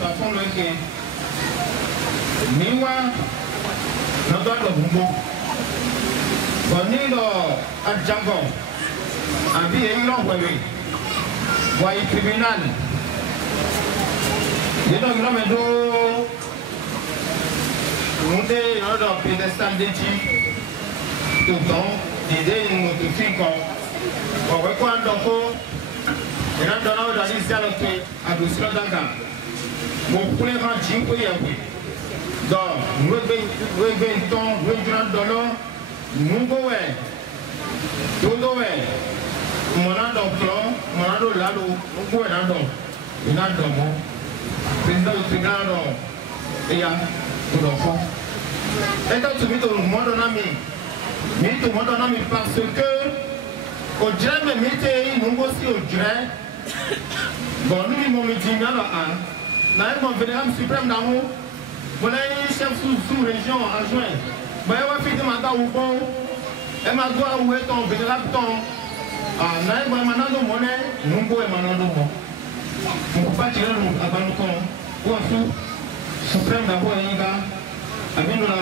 façon le que Niwa notre Bumbo Bonilo Adjago Abi Elongwe Boy criminal You don't know Monte notre pédestal de tout le temps l'idée nous fait qu'on va quoi donc et là dans la liste à l'autre à douceur d'anga mon premier ranching pour y aller donc nous devons ton nous grand dollar nous goé tout goé mon ando plan mon ando là nous goé ando il a donc président du tribunal et ya tout enfant et quand tu mets tout le monde en ami mais tout le monde en ami parce que au dirait mais mettez nous aussi au dirait bon nous mon métier là là mon vénérable suprême d'amour mon chef sous région adjoint ben on va faire des mandats au bon et ma doigt où est ton vénérable ton là moi maintenant nous monnaie nous go et maintenant nous on pas tirer nous avant nous con ou sous suprême d'abord et gars avec nous là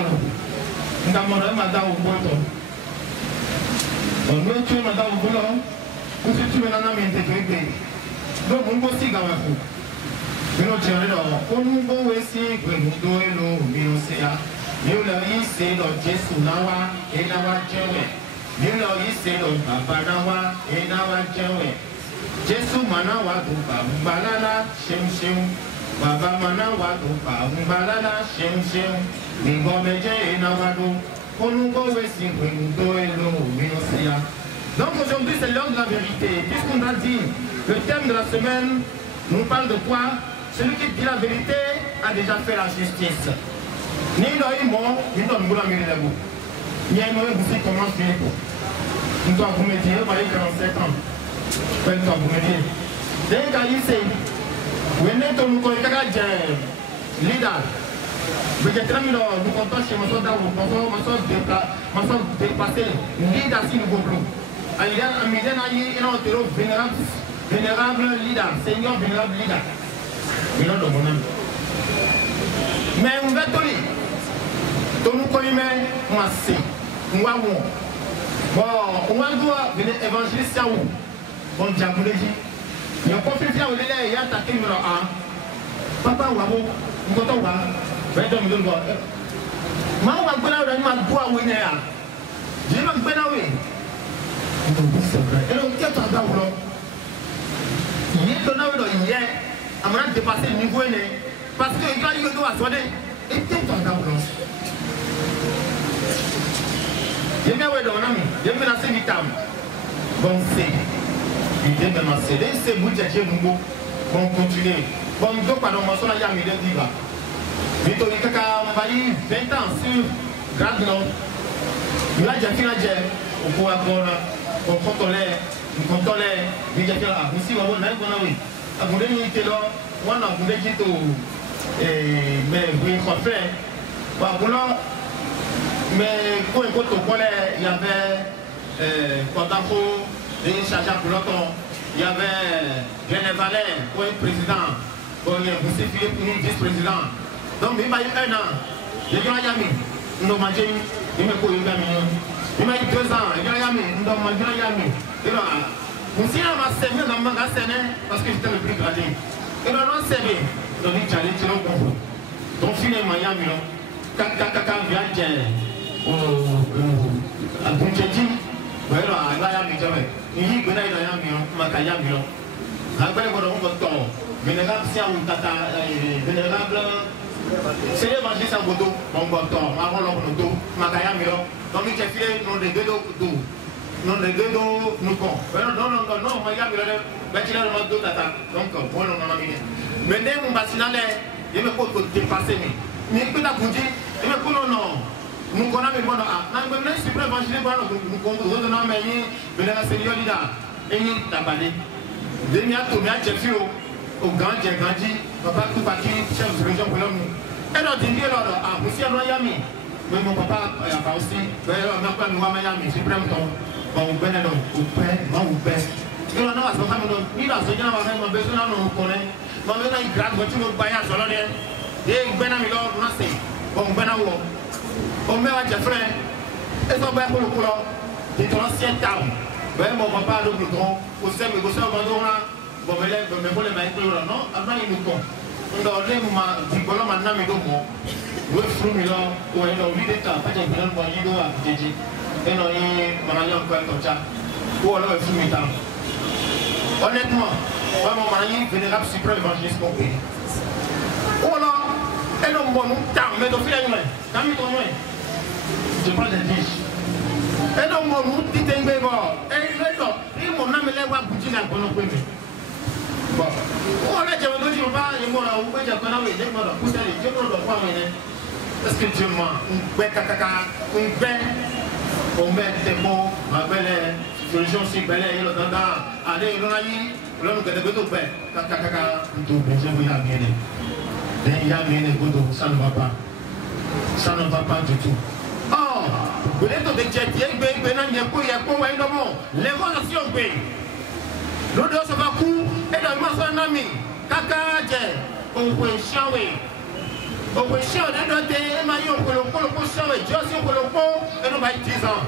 nous avons mandat au bon on nous tu mandat au bon ou si tu veux n'en intégré donc on aussi gamafu nous tirer là on nous go aussi que nous doit nous c'est nous là ici dans Jésus nawa et nawa jewe nous là ici dans papa nawa et nawa jewe Jésus manawa tu pa balala shim baba manawa tu pa balala shim Mingomeje et nawado on nous go aussi que nous doit donc aujourd'hui c'est l'heure de la vérité puisqu'on a dit le thème de la semaine nous parle de quoi celui qui dit la vérité a déjà fait la justice ni l'oïmo ni l'on boula mire vous il y a une autre vous comment finir nous doit vous mettre par les 47 ans quand vous me dire dès qu'il c'est vous n'êtes pas nous connaissez leader mais j'ai très mis nous comptons chez ma soeur dépassé leader si nous voulons il y a un million vénérable leader seigneur vénérable leader il a de mon âme mais on va donner donc nous connaissons massé on va bon on va doit venir évangéliste à où bon diabolégie il y a confiance à où il y a attaqué numéro 1 papa wabo nous comptons wa 20 millions de dollars. Je vais vous dire que je vais vous dire que je vais vous dire que je vais vous dire que je vais vous dire que je dépasser le niveau parce que quand il doit soigner, il est tout en blanc. Je vais vous dire que je vais vous dire que bon, c'est. Il est de ma série, c'est vous dire que je vais vous continuer. Bon, je vais pas dans mon son à Yami de Diva. Vito Kaka Mbayi 20 ans sur Grade Nord. Il a déjà fait la guerre au pouvoir au contrôler, il a fait la aussi, on va oui. À vous donner une télé, on a vous donné tout, mais vous avez fait. Mais quand il y avait Kodako, les chargeurs pour longtemps, il y avait René Valère, pour être président, pour le vice-président. Donc, il m'a eu 1 an. Il m'a dit, nous avons mangé, il m'a dit, il m'a dit 2 ans, il m'a dit, nous avons mangé, il m'a dit, nous avons servi dans le magasin parce que j'étais le plus gradé. Et nous avons servi. Donc, il a dit, donc, finalement, il y a mis, quand vient à Buncheji, voilà, là, il y a mis, il y a mis, Makaya, après, on va voir, vénérable, c'est un tata, vénérable. C'est l'évangile à Bodo, mon bâton, ma rolle en auto, ma caïamiro, donc il fait non les deux dos, non les deux dos, nous con. Non, ma yamiro, mais tu l'as le dos d'attaque, donc bon, on en a mis. Mais dès mon bassinal, il me faut dépasser. Mais que t'as dit, il me faut non, nous connaissons le bon à. Non, mais si vous évangile, nous comprenons, non, mais il est la Seigneur Lida, et il t'a balé. Demi-à tourner à Jeffio, au grand Djegandi. Papa Koupaki, chef de région pour l'homme. Et là, dit là, aussi à Miami. Mais mon papa a pas aussi. Mais là, on n'a pas de Miami, c'est vraiment bon, ben, au père, non, au père. Il en a à son femme, il a ce qu'il a besoin de nous connaître. Mais maintenant, il gratte, tu me bailles à Solonne. Et il vient à Milor, on a fait. On vient à où? On met à Jeffrey. Et son père pour le couleur. C'est ton ancien town. Ben, mon papa, le bouton, au sein de Gossel, on va donner. Bon, mais là, mais pour les mains, non, avant, il nous compte. On doit aller, du colon, maintenant, mais donc, le fruit, là, où il a envie d'être à faire un peu de moyen à Didi. Et non, il y a un peu comme ça. Ou alors, le fruit, honnêtement, moi, mon mari, vénérable suprême évangéliste mon pays. Oh là, elle a un bon temps, mais au fil à nous, quand il est je parle de dish. Elle a un bon petit temps, mais bon, et mon âme est là, on va bouger la bonne opinion. Bon, on a dit, on ne dit pas, il y a un peu de temps, il y a un peu de temps, il y a un peu de temps, parce que Dieu m'a, on met des mots, ma belle, solution si belle, il y a dans allez, il y a là, nous avons besoin de faire. Ça ne va pas. Ça ne va pas du tout. Oh, vous êtes de l'évolution. L'autre se va coup et le maçon ami. Kaka, on peut changer. On peut changer de maillot pour le changer. Dieu, si on peut le pot, et nous va 10 ans.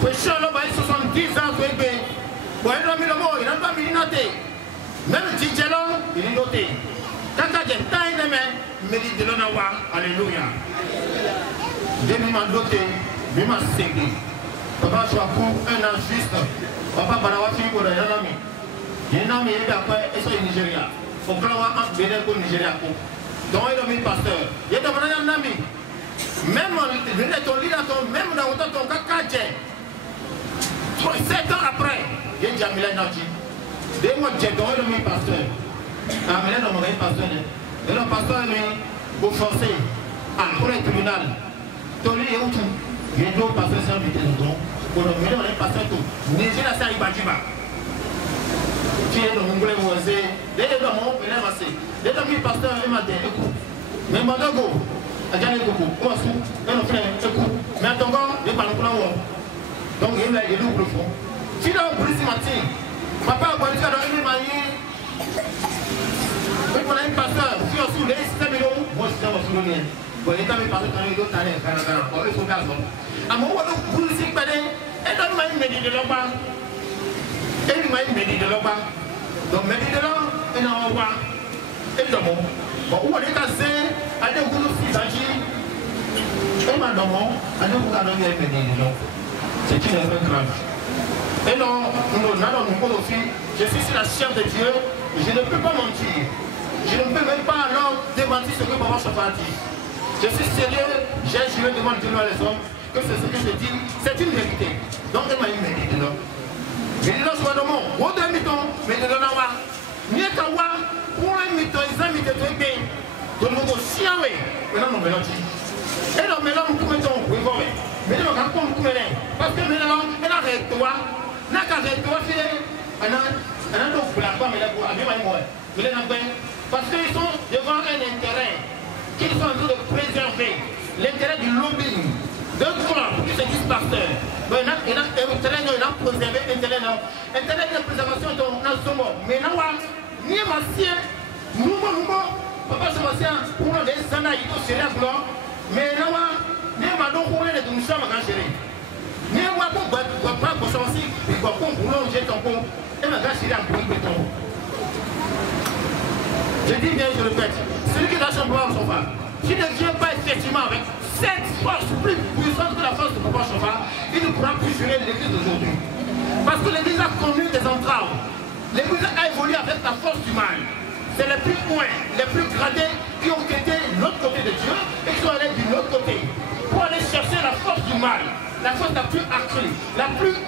On peut changer 70 ans. Bon, il a mis le mot, il n'a pas mis noté. Même Tidjelon, il est noté. Quand il y a taille de main, mais il dit de l'onawa, alléluia. Demi m'a noté, lui m'a ségué. Papa, je suis pour un an juste. Papa, Banawati, pour un ami. Il y a un ami, il est après, et c'est au Nigeria. Il faut que l'on ait un bénin pour le Nigeria. Donc, il a mis pasteur. Il y a un ami. Même dans ton caca, 7 ans après, il y a Jamila Nati. Dès moi, j'ai donné le pasteur. Ah, mais là, on a un pasteur. Et le pasteur, lui, vous forcez pour le tribunal. Tony et où tout? Il y a deux pasteurs sans invité dedans. Pour le milieu, on a un pasteur tout. N'est-ce pas ça, il va dire. Qui est dans mon boulot, vous savez. Dès que mon père est passé. Dès que le pasteur est matin, écoute. Mais mon dogo, à Jané Coco, on va sous, et nos frères, écoute. Mais à ton gars, il parle pour la voix. Donc il a des loups le fond. Si là on brise matin, papa a dit à l'homme manier. Oui, on a un pasteur, si on sous les 7 millions, moi je suis sous le mien. Bon, il est allé passer dans les autres années, Canada, on est sur gaz. À mon moment, vous le savez, et dans le maïs, médit de l'homme. Et le maïs, médit de l'homme. Donc, médit de l'homme, et dans le roi. Et le mot. Bon, où on est cassé, à des gouttes de fils agis. Et maintenant, à des gouttes de médit de l'homme. C'est une erreur grave. Et non, je suis sur la chair de Dieu, je ne peux pas mentir. Je ne peux même pas alors démentir ce que Papa Chafa dit. Je suis sérieux, j'ai juré devant Dieu et les hommes que c'est ce que je dis, c'est une vérité. Donc il m'a dit, mais dis-le. Mais dis-le sur le monde, on doit miton, mais de l'anawa. N'y a qu'à voir, pour un miton, ils ont mis des trucs bien. Donc nous avons chiaoué, maintenant nous mélangons. Et nous mélangons tout le temps, oui, bon, mais nous avons comme parce que maintenant, elle a arrêté toi. N'a qu'à arrêter toi, filer. Elle a donc pour la femme, elle a pour la vie, parce qu'ils sont devant un intérêt qu'ils sont en train de préserver. L'intérêt du lobbying. D'un club qui se disent pasteur. Il a préservé l'intérêt. L'intérêt de la préservation est dans ce mot. Mais là, ni Massien, nous, papa Sébastien, pour les Sana, il faut serrer à blanc. Mais là, ni Madon, pour les deux, nous sommes à gérer. Ni moi, pour pas pour ça aussi, il faut qu'on boulot, j'ai ton compte. Et ma gâche, il a un bruit de ton. Je dis bien, je répète, celui qui est dans son pouvoir, son femme, qui ne vient pas effectivement avec cette force plus puissante que la force de Papa Chafa, il ne pourra plus gérer l'église d'aujourd'hui. Parce que l'église a connu des entraves. L'église a évolué avec la force du mal. C'est les plus points, les plus gradés qui ont été de l'autre côté de Dieu et qui sont allés de l'autre côté pour aller chercher la force du mal, la force la plus accrue, la plus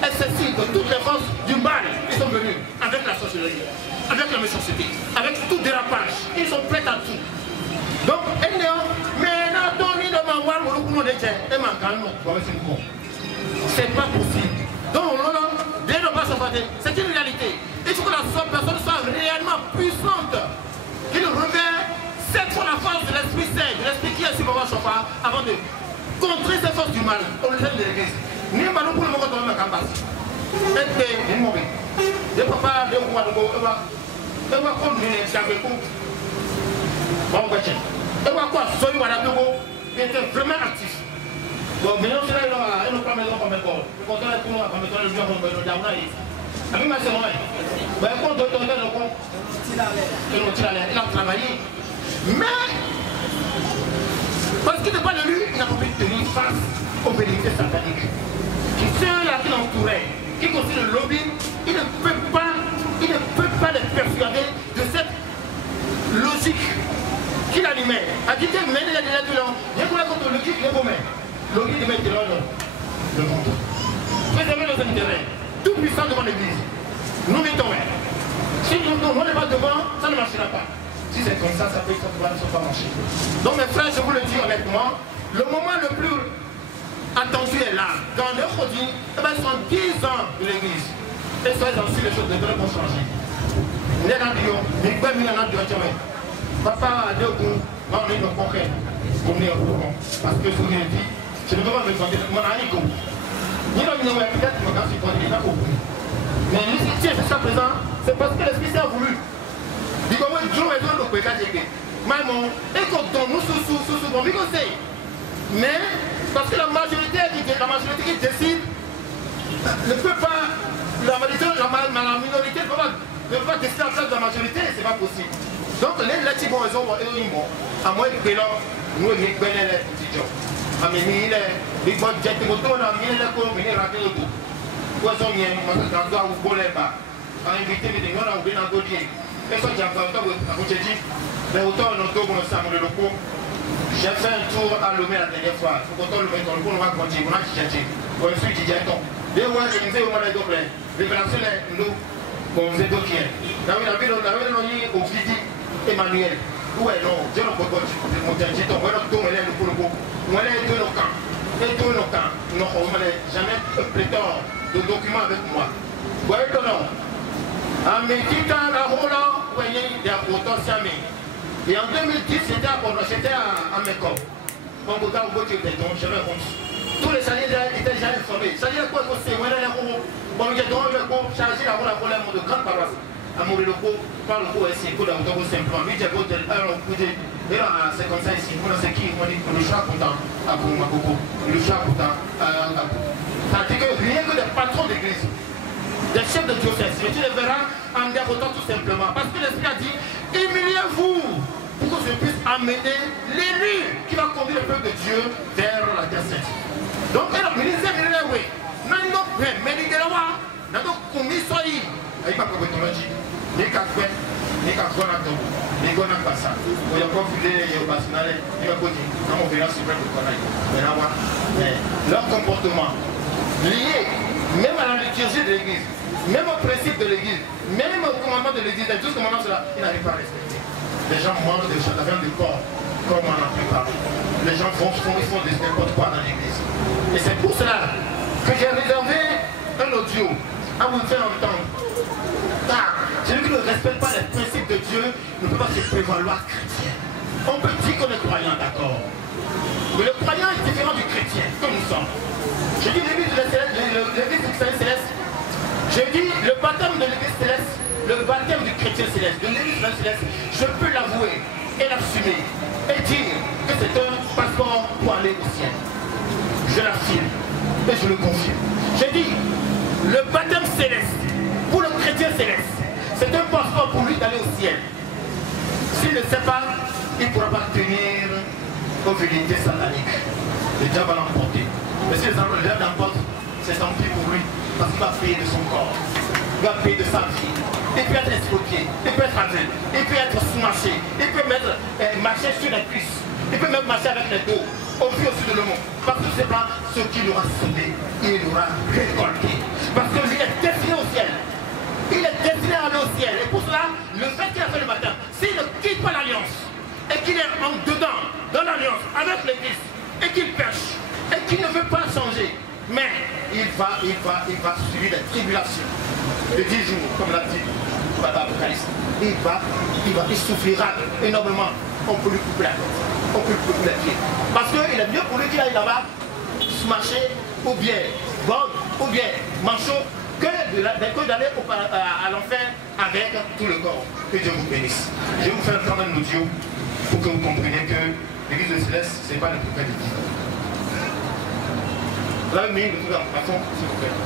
excessive de toutes les forces du mal. Ils sont venus avec la sorcellerie, avec la méchanceté, avec tout dérapage. Ils sont prêts à tout. Donc, c'est pas possible. Donc, c'est une réalité. Il faut que la personne soit réellement puissante, qu'il revêt cette fois la force de l'Esprit Saint, de l'Esprit qui est sur Papa Chafa, avant de contrer ces forces du mal au sein de l'église. Ni malou pour le moment dans le campus. De papa, de moi, de moi, de moi, comme nous, les avec vous. Bon, et moi, quoi, soyez voilà, de vous, il était vraiment actif. Bon, mais non, c'est là, il nous prend maison comme un corps. Quand on est pour nous, comme étant le lieu comme le diable, a mis ma semaine. Ben, quand on donne le compte, il a travaillé. Mais, parce qu'il n'est pas l'élu, il n'a pas pu tenir face aux vérités sataniques. Ceux-là qui l'entouraient, qui considèrent le lobby, il ne peut pas les persuader de cette logique qui l'animait. A dit que mais il a dit là, il y a quoi contre le logique, il est gommé. Logique de mettre le monde. Préserver nos intérêts, tout puissant devant l'église. Nous mettons. Si nous n'est pas devant, ça ne marchera pas. Si c'est comme ça peut pas marcher. Donc mes frères, je vous le dis honnêtement, le moment le plus attendu est là. Dans le produit, ils sont 10 ans de l'église. Et soyez ainsi, les choses vont changer. Papa a dit que on est nos concrets. On est au courant. Parce que je vous ai dit, je ne peux pas me demander mon ami. Ni l'homme ne peut-être me garder quand il est là au bout. Mais si jusqu'à présent, c'est parce que l'Esprit a voulu. Il dit que Dieu est dans le péché. Maman, et quand nous sous-sous, we conseille. Mais, parce que la majorité qui décide ne peut pas, la minorité ne peut pas décider à la place de la majorité, c'est pas possible. Donc, les petits bons raisons, à moins que nous, les petits gens. Ameni les bonnes jets de moto, on a mis les cours, on a raté le tout. Poisson, il y a un doigt ou boléba. On a invité les gens à ouvrir un dossier. Et ça, j'ai encore un temps, j'ai dit, mais autant on entend qu'on s'amène le locaux. J'ai fait un tour à Lomé la dernière fois. Il faut qu'on le mette dans le coup, on va continuer. On a cherché. On suit directement. Dès qu'on a organisé, on a doublé. Révélation, nous, on faisait d'autres qui est. Là, on a vu au Fidi, Emmanuel. Où est non? Dieu ne peut pas monter un jeton. On va nous donner le coup. On va aller dans nos camps. Et dans nos camps, nous n'avons jamais pléthore de documents avec moi. Vous voyez que non? En méditant la Roland, vous voyez, il y a autant de. Et en 2010, j'étais à Mekong. Quand vous avez voté, j'avais compte. Tous les salariés étaient déjà informés. C'est-à-dire quoi que c'est? On est là pour charger la Roland de grande paroisse. À mon locaux, par le coup, c'est pour l'auto simplement. Mais j'ai voté et là, c'est comme ça ici. On a ce qui, on dit le chat pourtant à Koumakoko. Le chat pourtant à. C'est-à-dire que rien que des patrons d'église, des chefs de diocèse, mais tu les verras en dérotant tout simplement. Parce que l'Esprit a dit, humiliez-vous pour que je puisse amener l'élu qui va conduire le peuple de Dieu vers la terre sainte. Donc, elle a ministère de l'élu. Non, mais il y a un commis soyi. Il m'a pas dit, ni qu'à quoi, ni qu'à quoi, ni qu'on n'a pas ça. Il y a pas filé, il y a pas signalé, il y a pas dit, non, on verra si c'est vrai que qu'on a eu. Mais leur comportement lié même à la liturgie de l'église, même au principe de l'église, même au commandement de l'église, tout ce commandement-là, ils n'arrivent pas à respecter. Les gens mangent de la viande du corps, comme on a pu parler. Les gens ils font des n'importe quoi dans l'église. Et c'est pour cela que j'ai réservé un audio à vous faire entendre. Celui qui ne respecte pas les principes de Dieu ne peut pas se prévaloir chrétien. On peut dire qu'on est croyant, d'accord. Mais le croyant est différent du chrétien, comme nous sommes. Je dis l'église du Saint-Céleste. Je dis le baptême de l'église céleste, le baptême du chrétien céleste, de l'église céleste, je peux l'avouer et l'assumer et dire que c'est un passeport pour aller au ciel. Je l'affirme et je le confirme. J'ai dit le baptême céleste pour le chrétien céleste, c'est un passeport pour lui d'aller au ciel. S'il ne sait pas, il ne pourra pas tenir aux vérités sataniques. Le diable va l'emporter. Mais si le diable l'emporte, c'est tant pis pour lui. Parce qu'il va payer de son corps. Il va payer de sa vie. Il peut être escroqué, il peut être aveugle, il peut être sous-marché, il peut marcher sur les cuisses, il peut même marcher avec les dos, au vu aussi de le monde. Parce que c'est pas ce qu'il aura semé, il aura récolté. Parce que lui est destiné au ciel. Il est destiné à aller au ciel. Et pour cela, le fait qu'il a fait le matin, s'il ne quitte pas l'alliance, et qu'il est en dedans, dans l'alliance, avec l'église, et qu'il pêche, et qu'il ne veut pas changer, mais il va subir des tribulations de 10 jours, comme l'a dit l'Apocalypse. Il souffrira énormément. On peut lui couper la tête, on peut lui couper les pieds. Parce qu'il est mieux pour lui qu'il aille là-bas, se marcher, ou bien manchot, que d'aller à l'enfer avec tout le corps. Que Dieu vous bénisse. Je vais vous faire entendre un audio pour que vous compreniez que l'église de Céleste, ce n'est pas n'importe quelle église. Vous avez mis le truc en façon, s'il vous plaît.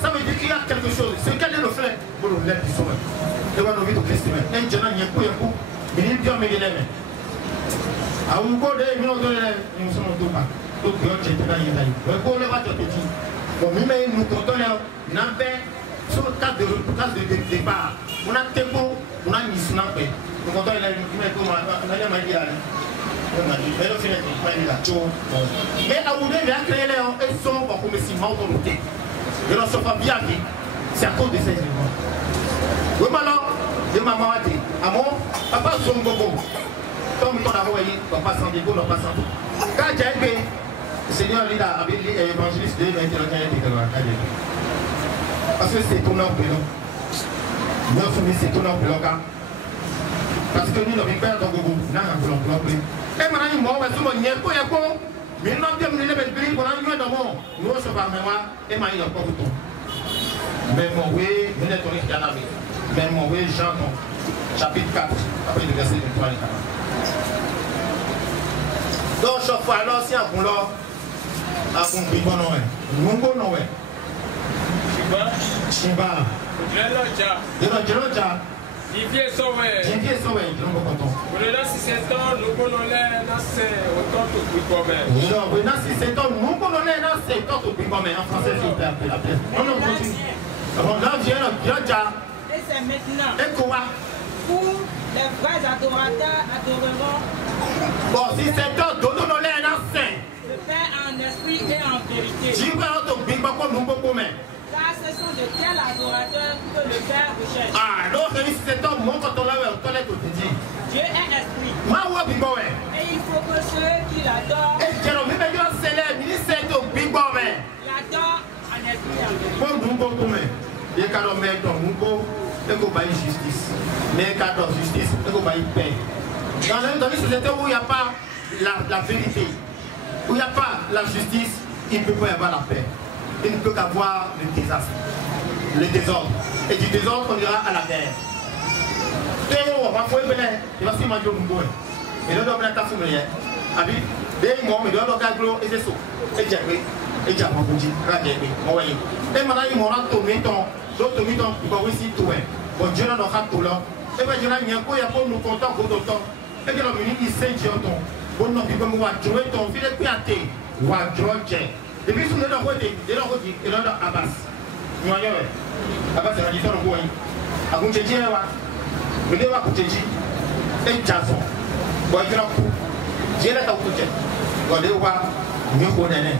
Ça veut dire qu'il y a quelque chose. C'est quel est le fait pour le lait du sommet. Devant nos vies de Christ. Un jeune n'y a pas un coup. Il n'y a pas un médecin. A un coup de nous nous sommes tous pas. Donc, il y a un jeune qui est là. Le coup de votre petit. Bon, nous comptons n'a pas sur le cas de départ. On a tempo, on a mis sur la paix. Nous comptons il a dit mais à où il a créé les sons pour que si mal volonté. Et on ne soit pas bien dit, c'est à cause de ces éléments. Oui, maintenant, de maman a dit, à mon papa son gogo. Comme on a envoyé, papa sans dégo, non pas sans tout. Quand j'ai été, le Seigneur lui a dit, l'évangéliste de l'évangéliste, parce que c'est ton nom, nous sommes c'est ton nom, parce que nous n'avons pas de gogo, nous n'avons pas de gogo. Et maintenant, il m'a dit, Mais non, bien, nous les bris pour un lieu de mon. Nous sommes par mémoire et maïs encore tout. Même oui, nous n'êtes pas les canards. Même oui, Jean, chapitre 4, après le verset 23 et 40. Donc, chaque fois, alors, si on l'a, à compris bon nom, nous bon nom, Chiba. Jeloja. Jinfie sowe. Nous content. Là, si c'est temps, nous connaissons là, c'est autant de plus comme non, là, si c'est temps, nous connaissons là, c'est autant de plus comme en français, s'il vous plaît, la paix. Non, non, continue. Alors là, viens, Jeloja. Et c'est maintenant. Et quoi? Où les vrais adorateurs adoreront. Bon, si c'est temps, donnons-nous là, saint. Le Père en esprit et en vérité. Tu vas au big bang comme nous pouvons. Car ce sont de tels adorateurs que le Père recherche. Ah, alors, si c'est temps, mon quand on l'a vu, on l'a tout dit. Dieu est esprit. Moi, ouais, big bang. Et il faut que ceux qui l'adorent. Et Jérémie, mais il célèbre, il c'est au big bang. L'adorent en esprit et en vérité. Comme nous pouvons. Il y a qu'à nous mettre dans nous pouvons. Et qu'on va y justice. Mais qu'à dans justice, et qu'on va y paix. Dans une société où il n'y a pas la vérité, où il n'y a pas la justice, il ne peut pas y avoir la paix. Il ne peut qu'avoir le désastre, le désordre. Et du désordre, on ira à la guerre. Et on va faire venir, il va se manger au monde. Et là, on va faire venir. Abi, dès que moi, je dois faire gros et c'est ça. Et j'ai pris, et j'ai approfondi, et maintenant, il m'aura tourné ton, d'autres mitons, il va aussi tout. Bon, Dieu n'a pas tout là. Et bien, je n'ai rien qu'à nous content pour d'autres. Et bien, il sait Dieu ton. Bon, non, il va me voir jouer ton fils et puis à thé. Ou à jouer. Depuis que nous avons dit, nous avons dit, nous avons dit Abbas. Nous avons dit Abbas, c'est la différence de quoi? À vous dire, vous devez vous dire, et Jason. Bon, il y a un coup. J'ai la tête. Vous devez voir, nous connaissons.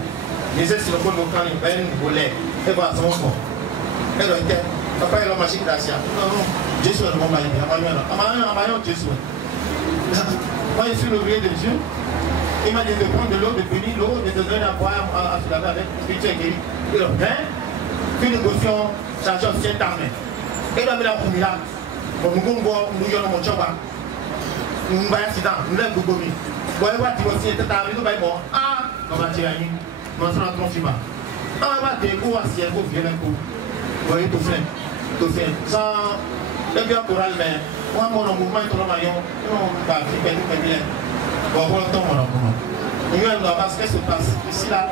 Les essais de nos camps, ils viennent voler. Et voilà, c'est mon nom. Et donc, papa, il a marché d'asia. Non, non, Jésus est le bon mari. Jésus. Moi, je suis l'ouvrier de Dieu. Il m'a dit de prendre de l'eau, de bénir l'eau, de donner à boire, à se laver avec spirituel guéri. Et le pain, puis négocions, chargé officiel d'armée. Et là, il a promis là. Bon, nous allons nous allons mon choix. Nous allons accident, nous allons gogomi. Bon, il va dire aussi, c'est arrivé, nous allons bon. Ah, on va tirer à nous. Nous allons tranquille. Ah, on va dire, on va s'y aller, on va venir un coup. Vous voyez, tout fait. Tout fait. Sans. Et bien, courage, mais moi, mon mouvement est trop maillon. On va faire du bien. Bon, voilà, ton mouvement. Nous allons voir ce qui se passe. Ici, là,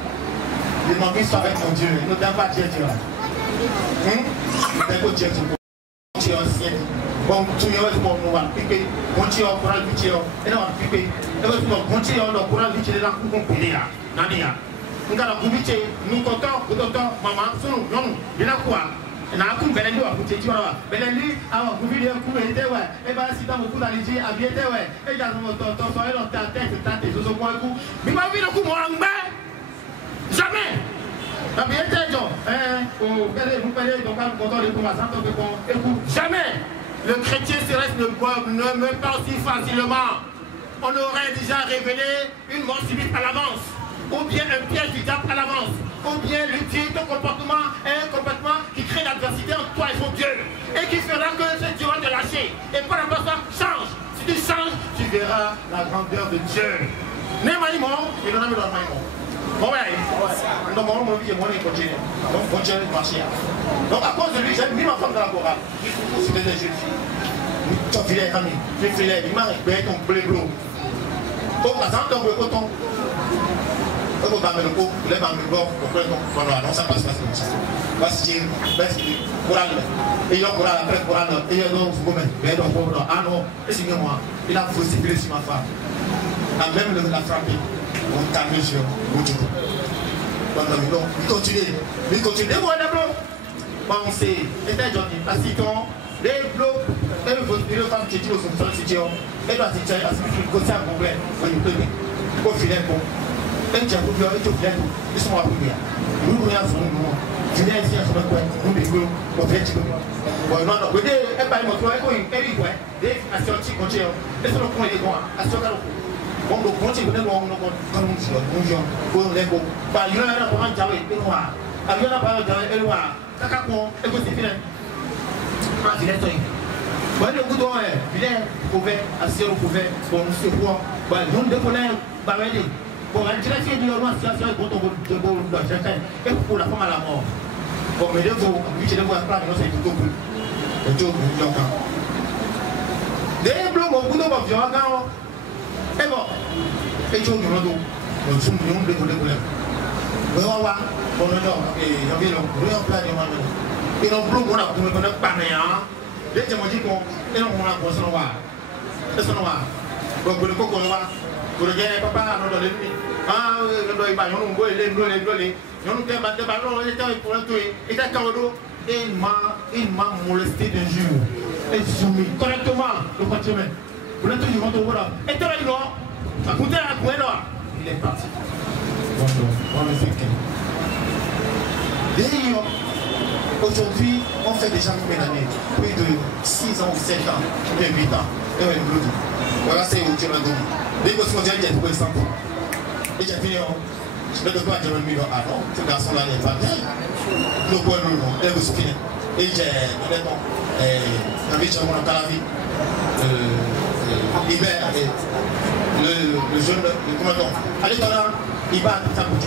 les noms sont avec mon Dieu. Nous ne devons pas dire Dieu. Nous devons dire Dieu. Tu es ancien. Bon, tu es bon, nous allons piquer. Bon, tu es au courant, tu es au. Et nous allons piquer. Et nous allons continuer au courant, tu es là, nous allons piquer. Nania. Nous allons piquer. Nous comptons, maman, nous, non, il y a quoi? Na kum beleli wa kuteji wa beleli awo kuvi de kum ete wa e ba si ta mo kula ni ji abi ete wa e ja mo to so e lo ta te so ko ku bi ba vi no ku mo angbe jamais abi ete jo o bele vous pele donc quand on le commence à tomber bon écoute jamais le chrétien céleste ne meurt pas aussi facilement. On aurait déjà révélé une mort subite à l'avance, ou bien un piège du diable à l'avance, ou bien ton comportement est un comportement qui crée l'adversité entre toi et ton Dieu, et qui fera que ce Dieu va te lâcher. Et par rapport à ça, change. Si tu changes, tu verras la grandeur de Dieu. Némaïmon, il en a mis dans le maïmon. Bon, ouais. Donc, mon vie, mon vie continue. Donc, continue de marcher. Donc, à cause de lui, j'ai mis ma femme dans la chorale. C'était des jeunes filles. Tu filet, ami. Tu filet, il m'a récupéré ton blé bleu. Oh, par exemple, ton blé coton. On va mettre le coup, on va mettre le coup, non, ça passe pas comme ça. Voici, courage. Et il y a courage après courage. Et il y a donc, vous mettez, ah non, et c'est moi. Il a faussé sur ma femme. A même la frappé. On t'a mis sur le bout. Donc, il continue. Moi, d'abord, on sait, c'était Johnny, parce que les blocs, les femmes qui disent aux femmes, et là, c'est un problème. Au filet, bon. Et tu as coupé, et tu as coupé, ils sont à couper. Nous, nous avons son nom. Tu viens ici à son coin, nous, les gros, on fait du coup. Bon, non, non, vous dites, et pas une moto, et quoi, et quoi, des assurances, continue. Et sur le point, il est bon, assurance. Bon, donc, continue, nous avons comme nous, pour les beaux. Bah, il y en a un moment, j'avais, et moi. Il y en a pas un, et moi. Kakapon, et quoi, c'est fini. Ah, il est toi. Bon, le coup d'or, il est couvert, assuré au couvert, bon, c'est quoi. Bah, nous, décollons, bah, Bon, un direct, il dit, non, c'est un bon tombeau de beau, et pour la femme à la mort. Bon, mais de vous, je ne vois pas, mais non, c'est tout peu. Et tout, des blocs, au bout de votre viande, et bon, et tout, nous l'avons, nous sommes nous de couleurs. Nous allons voir, on a et il y avait le plan de maman. Et nos blocs, on a pour ne pas rien. Les gens m'ont dit qu'on est non, on a pour son noir. C'est son noir. Donc, pour le coup, on va, pour le gars, papa, on a donné. Ah, on doit y aller, on doit y aller. On nous dit, on était pour un tour, et t'as qu'un dos, et il m'a molesté d'un jour. Et soumis correctement le continent. Vous l'avez toujours montré au voilà. Et tu vas y voir, à côté à quoi là, il est parti. On le fait qu'un. D'ailleurs, aujourd'hui, on fait déjà combien d'années? Plus de 6 ans, 7 ans, ou bien 8 ans. Et on est bloqué. Voilà, c'est où tu l'as donné. Dès que tu as dit, tu peux simple. Et j'ai fini, je vais te dire, je vais me dire, ah non, ce garçon-là n'est pas bien. Nous pouvons nous, et vous soutenez. Et j'ai, honnêtement, David Chamon Calavi, Hubert, le jeune, le commandant, allez dans là, il va à Tabouti.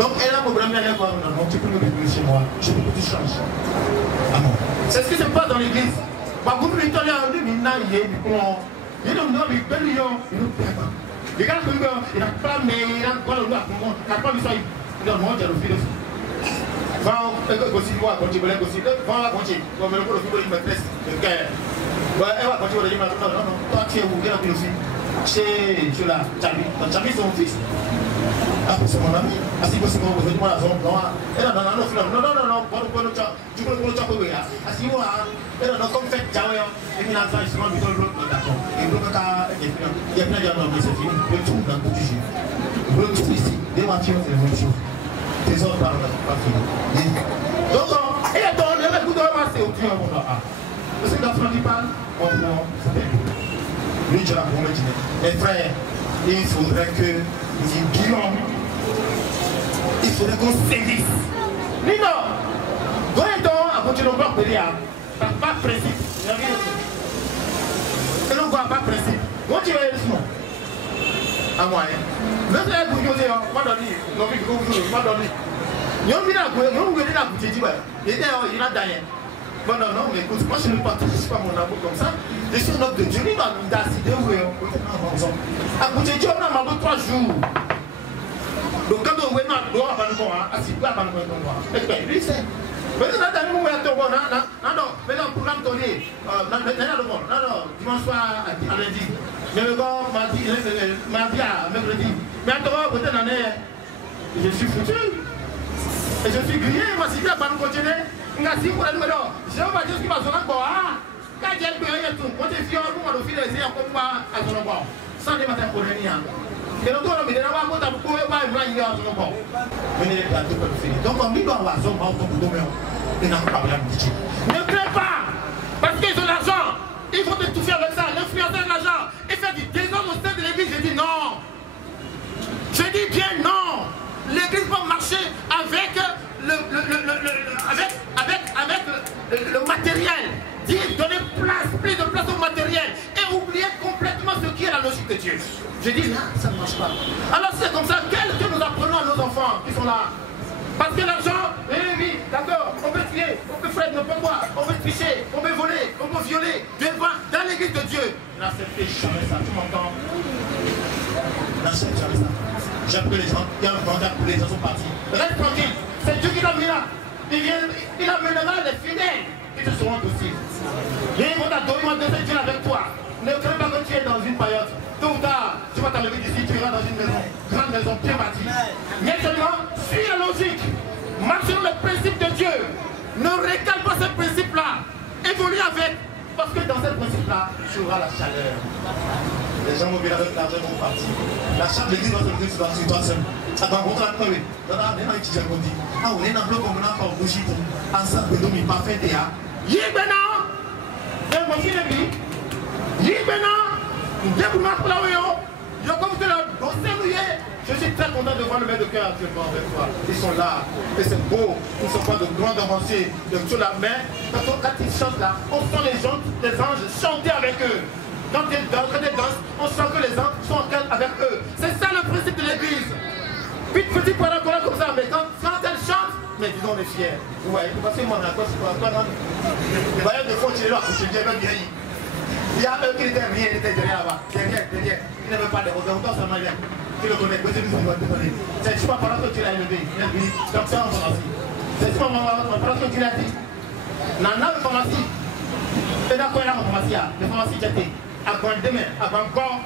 Donc, elle a un problème, elle est quoi? Non, tu peux me dire chez moi, je peux que tu changes. Ah non. C'est ce qui se passe dans l'église. Bah, vous me dites, il y a un minna, il y a il y a un homme, il y a un homme, il y a il n'a pas, mais il a pas le droit, il n'a pas le droit, il a le droit, va aussi voir quand tu veux aussi va continuer on veut le football il me presse le cœur ouais elle va continuer de dire non toi tu es où bien aussi chez la Chabi son fils ah c'est mon ami asi possible on veut moi la zone non elle a non pour le chat tu peux le chat pour lui asi moi elle a comme fait jawe et il a ça il se rend plutôt l'autre d'accord et donc il y a plein de gens qui se filment le tout dans tout jeu le tout ici des voitures c'est une chose. Les autres parlent pas fini. Donc, il y a ton écoute de ramasser au tuyau. Parce que quand tu parles, on voit, c'est lui, je l'ai promis. Mes frères, il faudrait que nous guions. Il faudrait qu'on saisisse. Nino, goyons à continuer au bloc de l'IA. Pas principe. Et non, pas principe. Continuez le son. À moi. Mais c'est un coup de dire, pas donné, non, pas donné. Nous avons vu la boutique, il a d'ailleurs. Bon, non, mais écoute, moi je ne partage pas mon amour comme ça. Je suis un homme de Dieu, il m'a décidé où est à boutique, on a marre 3 jours. Donc quand on est dans le droit, on va assis là, on va lui c'est. Mais là, dans le moment où on a non, mais le programme donné, non, dimanche soir à lundi. Mais le gars m'a dit, mercredi. Mais attends, peut-être l'année, je suis foutu. Et je suis grillé, moi si je ne vais pas nous continuer, je vais dire ce qui va se faire. Quand j'ai le pays et tout, quand j'ai fier, on va nous filer les yeux comme moi à son bord. Sans les matins pour les niens. Et donc, on va dire, on va pouvoir pas une main à son bord. Venez les plateaux pour le finir. Donc, on dit qu'on va zone, on va et n'a pas de budget. Ne crée pas! Parce qu'ils ont l'argent! Il faut te toucher avec ça, l'influencer l'argent et faire du désordre au sein de l'église. Je dis non! Je dis bien non! L'église va marcher avec le matériel. Dire donner plus de place au matériel et oublier complètement ce qui est la logique de Dieu. Je dis là, ça ne marche pas. Alors c'est comme ça, quel que nous apprenons à nos enfants qui sont là? Parce que l'argent, oui, d'accord, on peut tuer, on peut frauder, on peut boire, on peut tricher, on peut voler, on peut violer, dans l'église de Dieu. N'acceptez jamais ça, tu m'entends? N'accepte jamais ça. J'aime que les gens, il y a un contact pour les gens sont partis. Reste tranquille, c'est Dieu qui l'a mis là. Il amènera les fidèles qui te seront possibles. Mais il faut t'adorer, de Dieu avec toi. Ne crains pas que tu es dans une paillote. Tôt ou tard, tu vas t'enlever d'ici, tu iras dans une maison, grande maison, bien bâtie. Mais seulement, suis la logique. Marche sur le principe de Dieu. Ne récale pas ce principe-là. Évolue avec. Parce que dans ce principe-là, tu auras la chaleur. Les gens mobiles avec l'argent vont partir. La chaleur, l'église va se lever sur toi seul. Attends, on va te dire. Ah, on est dans le bloc, on a encore bougie. Ensemble, on n'est pas fait déjà. Yébena! Mon fils est vie. Yébena! Je suis très content de voir le maître de cœur actuellement avec toi. Ils sont là, et c'est beau. Ils ne sont pas de grands avancées, de tout la main. Quand ils chantent là, on sent les anges chanter avec eux. Quand ils dansent, on sent que les anges sont en train avec eux. C'est ça le principe de l'église. petite parole comme ça, mais quand elle chante, mais disons on est fiers. Vous voyez, parce que moi, on a quoi, c'est pas grave. Les voyages de fond, tu es là, je dis même bien. Il y a eux qui n'étaient rien, ils étaient derrière là-bas. Derrière. Ils n'avaient pas de autant seulement il y a. Tu le connais, c'est lui qui doit te donner. C'est juste ma parole que tu l'as élevée. Il a dit, donc c'est en pharmacie. C'est juste ma parole que tu l'as dit. Nana de pharmacie. Et d'accord, il y a une pharmacie. Les pharmacies qui étaient à grand demain, à grand corps.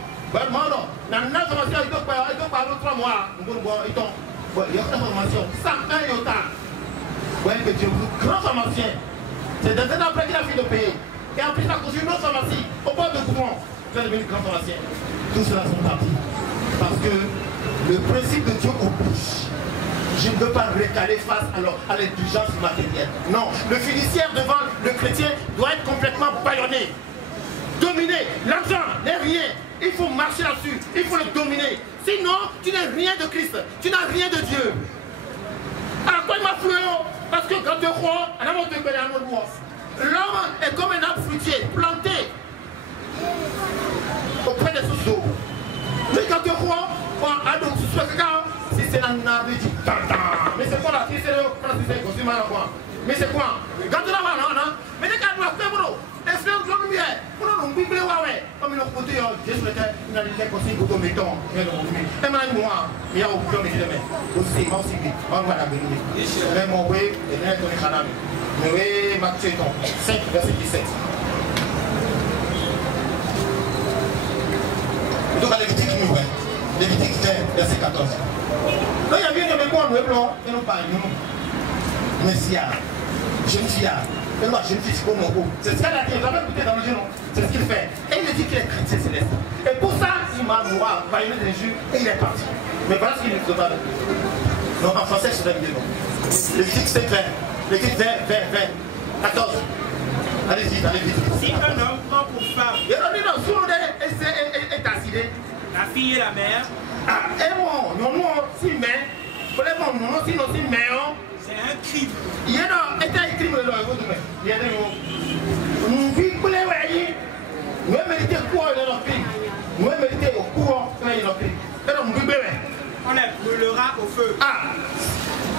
Nana de pharmacie, il doit parler 3 mois. Il y a une formation. 101 yota. Vous voyez que Dieu est un grand pharmacien. C'est dans un après qu'il a fini de payer. Et en plus, il a construit une autre pharmacie au bord de courant. Il est devenu grand pharmacien. Tout cela sont partis. Parce que le principe de Dieu oblige. Je ne veux pas récaler face à l'indulgence matérielle. Non, le fiduciaire devant le chrétien doit être complètement bâillonné. Dominé. L'argent n'est rien. Il faut marcher là-dessus. Il faut le dominer. Sinon, tu n'es rien de Christ. Tu n'as rien de Dieu. Alors, quoi il m'a fouillé? Parce que quand tu crois, l'homme est comme un arbre fruitier planté auprès des sources d'eau. Mais quand tu crois, si c'est un arbre, il dit mais c'est quoi là? Mais c'est quoi? Quand tu l'as là, mais les gars doivent faire boulot. Les fleurs de lumière, pour nous bibler, comme ils l'ont côté, Dieu souhaitait, il a les conseils pour tomber dans et maintenant, moi, il y a aucun de mes aussi, moi aussi, on va la bénir. Mais mon way, et bien, on est canal. Mais oui, Matthieu 5, verset 17. Donc, à Lévitique, nous, Lévitique 20, verset 14. Là, il y a bien des mémoires, nous, et nous parlons. Messia, jeune fille, et moi, jeune fille, c'est comme mon goût. C'est ce qu'elle a dit, j'avais écouté dans le genou. C'est ce qu'il fait. Et il me dit qu'il est chrétien céleste. Et pour ça, il m'a baillonné des jus et il est parti. Mais voilà ce qu'il ne faut pas. Non, en français, je vais le dire. Lévitique 7, 20. Lévitique 20, 14. Allez-y, allez vite. Si un homme prend pour femme la fille et la mère, c'est un crime. Il y a un crime de l'eau. Il y a des mots. Nous méritons quoi dans notre crime? Nous méritons au courant dans notre crime. On les brûlera au feu. Ah,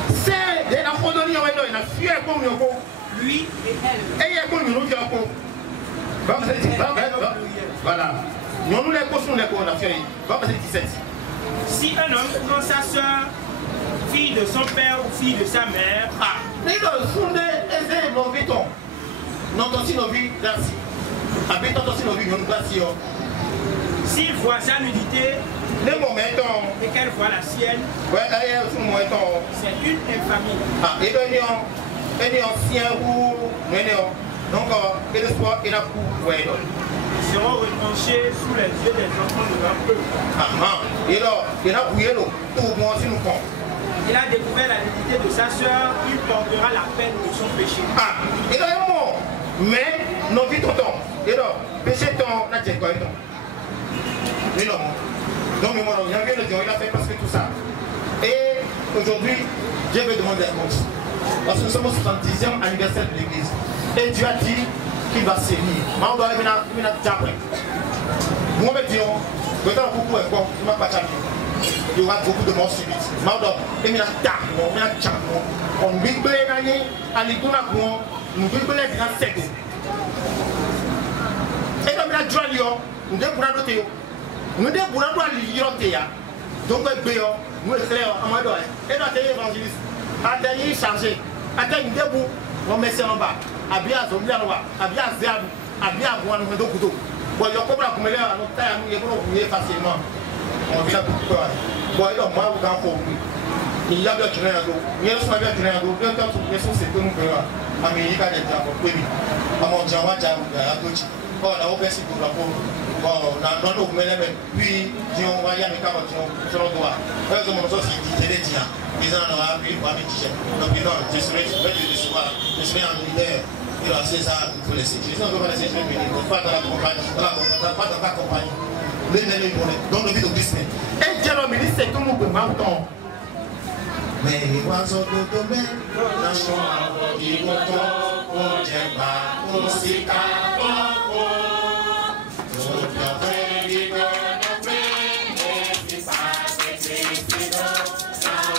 c'est des afrodonies, il a fui à comme lui et elle. Et il y a comme nous qui avons. Voilà. Nous les cochons, les cochons, on a fait 17. Si un homme prend sa soeur, fille de son père ou fille de sa mère, il doit fonder et nos vitons. Non, aussi nos vies, merci. Habitant aussi nos vies, nous merci. s'il voit sa nudité et qu'elle voit la sienne, c'est une infamie. Ah, et donc, ancien ou donc, et le sport, il a coup, ouais. Ils seront retranchés sous les yeux des enfants de leur peuple. Et là, il a bouillé l'eau, tout le monde s'y nous prend. Il a découvert la nudité de sa soeur, il portera la peine de son péché. Ah, et là, il est mort. Mais, non, vite, tonton. Et là, péché, ton, la tienne, quoi, et non. Mais non. Donc, il a fait presque tout ça. Et aujourd'hui, Dieu veut demander un compte. Parce que nous sommes au 70e anniversaire de l'église. Et Dieu a dit qu'il va sévir. Moi, on doit aller à Diapré. Moi, je dis, il y aura beaucoup de morts subites. Moi, on doit on bible à l'iguna, nous bible à sec. Et comme il a droit à Lyon, nous devons noter. Nous devons lire. Donc, nous éclairons à moi. Et dans les évangélistes, à d'ailleurs chargé, à d'ailleurs debout, on met ça en bas. À bien à Zombia, à bien à Zéab, à bien à Bois, nous couteau. Bon, il y a comme la comédie à notre taille, nous y facilement. On vient tout peur. Bon, il y a moi ou dans pour lui. Il y a bien qu'il y a un dos. Il y a bien qu'il y a un dos. Bien tant que nous sommes séparés, nous verrons. Amérique a des diables. Oui, à mon diamant, à Dochi. Bon, on a ouvert ce pour la peau. Bon, on a donné au mêlé, puis on va y aller quand on le doit. Par exemple, on dit qu'il est dit, ils en ont appris pour un t-shirt. Donc, non, je serai en hiver. Il a César, il faut laisser. Je ne veux pas laisser, je vais venir. Pas dans la compagnie. Pas dans la compagnie. Donc, le vide au Christ. Et Dieu, le ministre, c'est tout le monde qui m'a autant. Mais les oiseaux de demain, la chambre qui m'entend, on ne tient pas, on s'y casse. Don't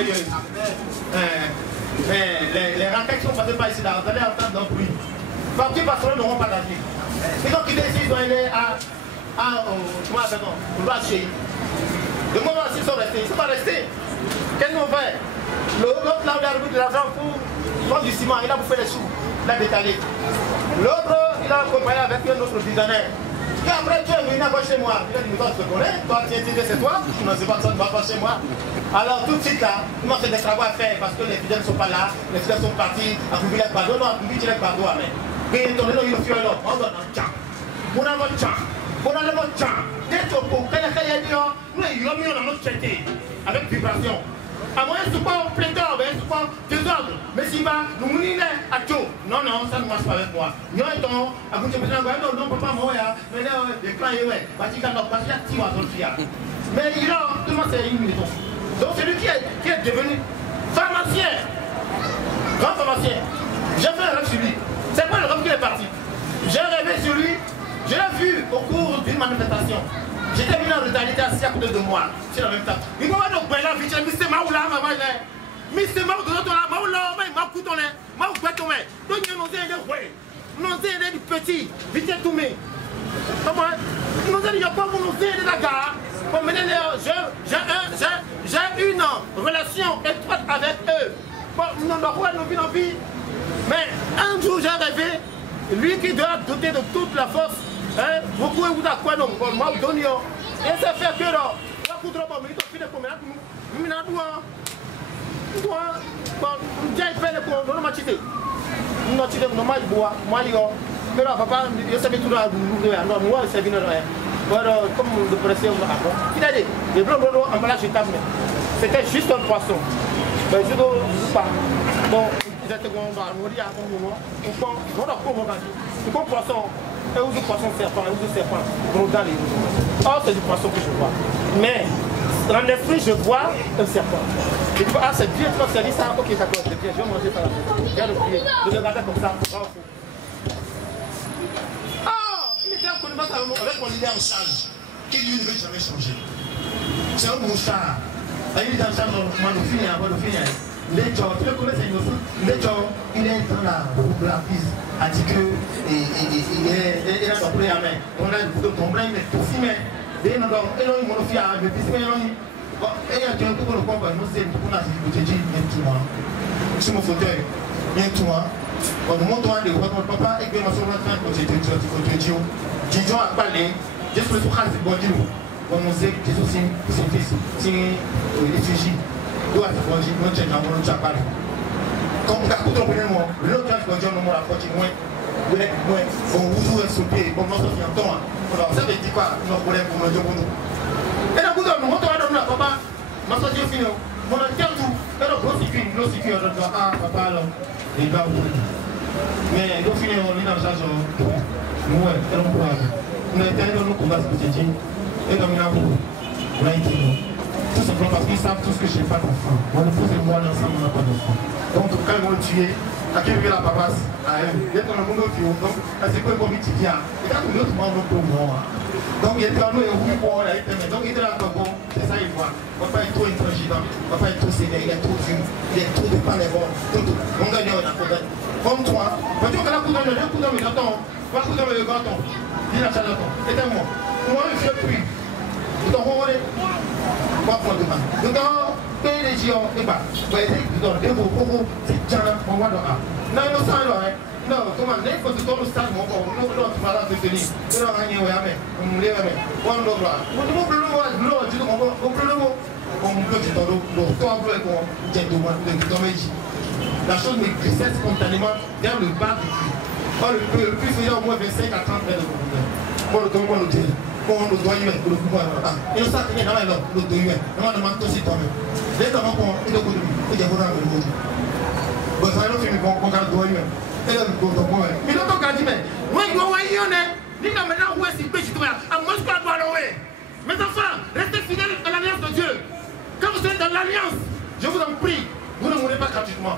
merveilleuse. Les raquettes qui sont passées par ici, là, vous allez entendre un bruit. Partout Barcelone n'auront pas d'avis. Ils ont quitté ici, ils ont aller au marché. Le moment où ils sont restés, ils ne sont pas restés. Qu'est-ce qu'ils ont fait? L'autre là, il a remis de l'argent pour prendre du ciment, il a bouffé les sous, il a détalé. L'autre, il a accompagné avec un autre visionnaire. Et après, tu es venu avoir chez moi. Il a dit, toi, tu te connais, toi, tu es dit, c'est toi. Non, c'est pas ça, tu ne vas pas chez moi. Alors, tout de suite, là, moi, j'ai des travaux à faire parce que les fidèles ne sont pas là, les fidèles sont partis, à couper les pardons, non, à couper les pardons, mais. Et ton nom, il est fier là, on donne un tchan. On a un tchan. On a un tchan. Dès que tu as dit, nous, il a mis notre traité avec vibration. À moi, je ne suis pas en pléthore, je ne suis pas désordre. Mais si va, nous nous à tout. Non, non, ça ne marche pas avec moi. Nous étant, à vous dire, non, papa, moi, mais là, les plans, ouais, parce qu'il y a des petits. Mais il a, tout le monde, c'est une minute. Donc, c'est lui qui est devenu pharmacien. Grand pharmacien. J'ai fait un rêve sur lui. C'est quoi le rêve qui est parti? J'ai rêvé sur lui. Je l'ai vu au cours d'une manifestation. J'étais venu en réalité assis à côté de moi. C'est la même temps. Il m'a dit, mais c'est ma oula, ma maille. Mais c'est ma oula, ma oula, ma coutonne, ma oula, donc il y a nos aides, nos aides du petit, vite tout mais. Comment? Nous allons dire, pas vous nous aider la gare. J'ai une relation étroite avec eux. Bon, nous avons nos vies. Mais un jour, j'ai rêvé, lui qui doit doter de toute la force. Beaucoup vous a quoi donc moi donne et ça fait que là la coudre bon mais il faut faire comme mina doit j'ai fait le coup non machité non machité non mai bois moi yo mais là papa je savais tout là non moi c'est venu là voilà comme de pression après il a dit les blancs emballage table c'était juste un poisson ben je dois pas bon ils étaient on dit à un moment on prend poisson. Et où du poisson serpent, et où du serpent dans les eaux. Or, c'est du poisson que je vois. Mais, dans l'esprit, je vois un serpent. Je dis, ah, c'est Dieu qui m'a servi ça. Ok, d'accord, c'est bien, je vais manger ça. Je vais le prier. Je vais regarder comme ça. Ah, il était en connivence avec mon leader en charge, qui lui ne veut jamais changer. C'est un mouchard. Il est en charge, on nous finit, on nous finit. Les gens, tu le connais, c'est une les gens, il est dans la piste, a dit que il a compris à main. On a dit que ton brin, mais tout si mais, et non, il m'a fait à me pisser, et il y a un peu de combat, nous c'est pour la sécurité, il y a tout moi. Sur mon fauteuil, il y a tout moi. On nous montre un de votre papa et que ma soeur va faire que c'était du fauteuil. Dijon a parlé, je suis le soukha, c'est bon Dieu. On nous sait que c'est son fils, c'est l'étugie. Doit se manger, non, tu es dans mon chapal. Quand vous avez tout le monde, l'autre temps, je vais vous la porte moins. On vous joue un sauté, on vous fait un temps. Alors, ça veut dire quoi? Nous avons pour nous dire. Et là, vous avez mon temps à papa. Ma soeur, j'ai fini. Mon entier tout. Et là, gros circuit, on dit, ah, papa, alors, il va vous. Mais, il finit, on est dans le charge. Nous, et on pourra. On a été dans nos combats spécifiques. Et dans le bout, on a été. Tout simplement parce qu'ils savent tous que je n'ai pas d'enfant. Mon épouse et moi, l'ensemble, on n'a pas d'enfant. Donc, quand ils vont le tuer, à qui veut la papasse à elle. Il y a un monde qui donc, c'est quoi le comité qui a? Et quand nous autres, on moi. Donc, il était en nous et oui, bon, il était donc, il était là, bon, c'est ça, il voit. On ne va pas être trop intransigeant, on ne va pas être trop sévère, il est trop dur, il est trop de pas les bons. On gagne, on a pas gagné. Comme toi, quand tu as la coudre, le coudre, mais j'attends, va coudre le gâteau, dis la charlatan, éteins-moi. Moi, je suis plus. Nous avons pas pour demain. Nous avons payé les géants et pas. Vous voyez, nous avons des beaux c'est déjà on va dans la. Non, nous sommes là. Non, comment, il faut que tu tombes au stade, mon bon, nous avons tout malade de tenir. Nous avons gagné, on me lève, on nous voit. Nous voulons le voir, nous avons dit, on peut le voir. On peut dire, toi, on peut être gentleman, la chose me glissait spontanément vers le bas du puits. Or, le puits faisait au moins 25 à 30 mètres de profondeur. Bon, le comment nous dire? On nous doit y mettre le pouvoir. Et nous savons qu'il y a là, nous doit y mettre. Nous demandons aussi toi-même. Les gens qui ont été au bout de lui, ils ont été au bout de lui. Bon, ça nous fait qu'on garde doit y mettre. Et là, nous doit y mettre. Mais nous avons dit, mais moi, je dois y mettre. Nous avons maintenant où est-ce que je dois y mettre. À moi, je dois y mettre. Mes enfants, restez fidèles à l'alliance de Dieu. Quand vous êtes dans l'alliance, je vous en prie, vous ne mourrez pas gratuitement.